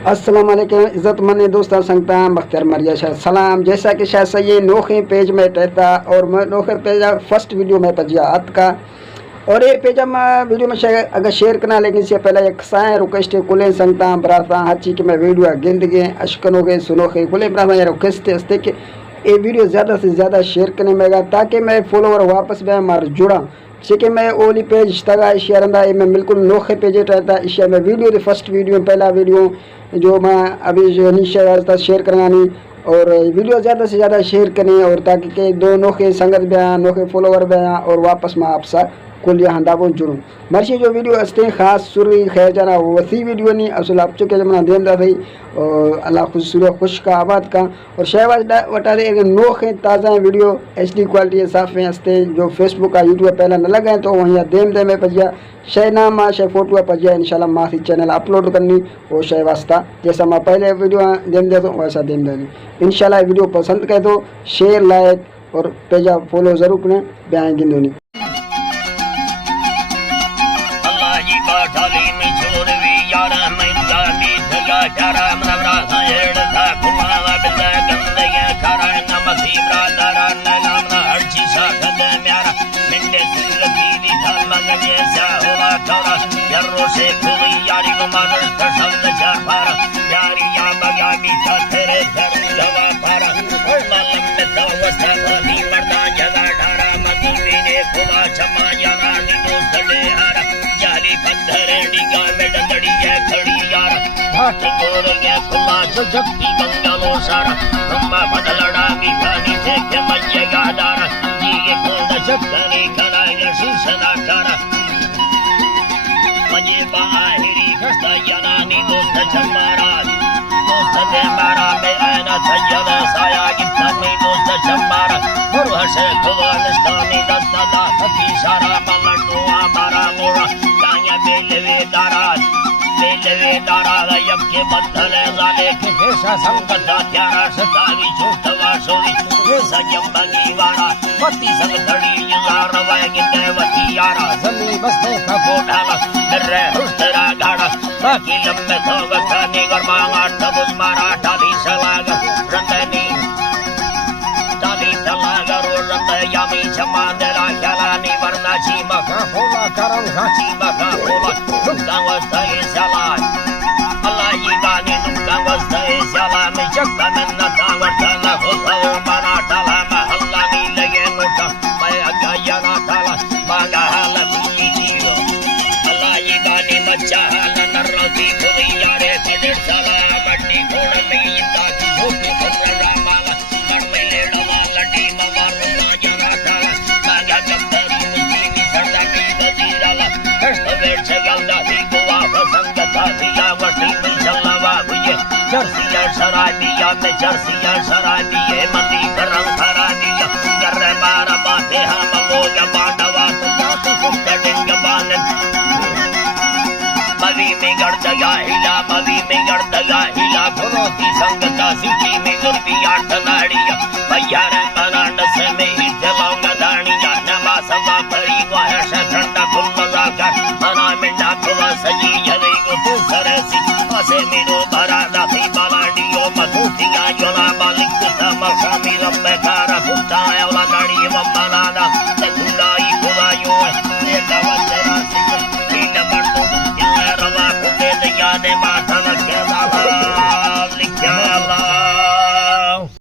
अस्सलाम वालेकुम इज़्ज़त-मंद दोस्तों संगता बख्तियार मरिया शाह सलाम। जैसा कि शायद से ये नोखे पेज में रहता और मैं नोखे पेज फर्स्ट वीडियो में पजिया हाथ का और ये पेज हम वीडियो में अगर शेयर करना लेकिन इससे पहले एक साए रिक्वेस्ट कुले संगता बराता हाची कि मैं वीडियो गिंद गए अशकनों के सुनो के कुले बराता यार रिक्वेस्ट हस्ते कि ये वीडियो ज़्यादा से ज़्यादा शेयर करने में ताकि मैं फॉलोवर वापस में मार जुड़ा कि मैं ओली पेज तगा शेयर मैं बिल्कुल नोखे पेज रहता इशिया में वीडियो फर्स्ट वीडियो पहला वीडियो जो मैं अभी जो नीचे वास्ता शेयर करना नहीं और वीडियो ज़्यादा से ज़्यादा शेयर करें और ताकि के दो नोखे संगत भी आया नोखे फॉलोवर भी आया और वापस मैं आपसे कुल यहाँ दाबो जुड़ूँ मर्शी जो वीडियो हंसते खास सुरी खैर जाना वसी वीडियो नहीं असल आप चुके जमना देंदा थी और अल्लाह खुश सुर खुश का आबाद का और शहबाज वटा दे नोखे ताज़ा वीडियो HD क्वालिटी साफ़ में हंसते जो फेसबुक का यूट्यूब पहला न लगा तो वहीं देम दे में पजिया शय नाम शय फोटो पजिया इंशाल्लाह मासी चैनल अपलोड करनी वो शय वास्ता जैसा मैं पहले वीडियो देम दे तो वैसा देम दे इंशाल्लाह वीडियो पसंद कर दो शेयर लाइक और पेजा फॉलो ज़रूर करें बयान गिंदोनी जबकि बंगलो सारा ब्रह्मा बदलड़ा मिठानी थे के मैया गादारा जी के कोड जगनी कराया सुसना करा मजे बाहिरी खस्ता यानी दोस्त जमारा दोस्त दे मारा में आना सैयद साया कितना में दोस्त जमारा और हसे खुवानस्तानी दस्ता हकी सारा मलटो हमारा मोरा काया बेलवे दारा यम के बंधन जाने के भेषा संकट त्यारा सतावी झूठवा सोवी भेषा यम बंगी वारा मती संग धड़ी यार वायगे देवती यारा जमी बस्ते का फोटाला रे हुस्तरा गाड़ा बाकी लम्बे तो गथानी गरमांगा तबुज मारा डाली सलाग रंदनी डाली तलाग रो रंद यामी जमा देला खलानी वरना जी मखा होला करम घाची मखा होला दुका वस्ताई सलाय Allah yibani nuka wasai salami chakka minna tawartala hotao maratala mahalla ni lage nuka maya gayana tala maga hala biyo Allah yibani macha hala narrati khudiyare kadir sala matti khoda nahi taki jhoti khudra mala marme leda wala di mamaru jana tala maga gattari muslimi sarda ki bazirala hastver chagalda dikuwa fasangata diya जर्सिया शराबिया में जर्सिया शराबिये मंदी करम खराबिया जर्रे मारा बाते हम लोग बांडवा जाति सुख डिंग बालन मवी में गड़ दया हिला गुनो की संगता सिटी में गुरबिया ठनाड़िया भैया रे बनांड से में ही जलाऊंगा दानिया नवा सवा करी वाह से ठंडा खुल्ला कर मना मिंडा खुला सजी यदि को सरसी से मिलो भरा लाती बालाडियो मधुतिया योला मालिक तमा शामिल में खारा फुटा है वाला गाड़ी वम्बनाना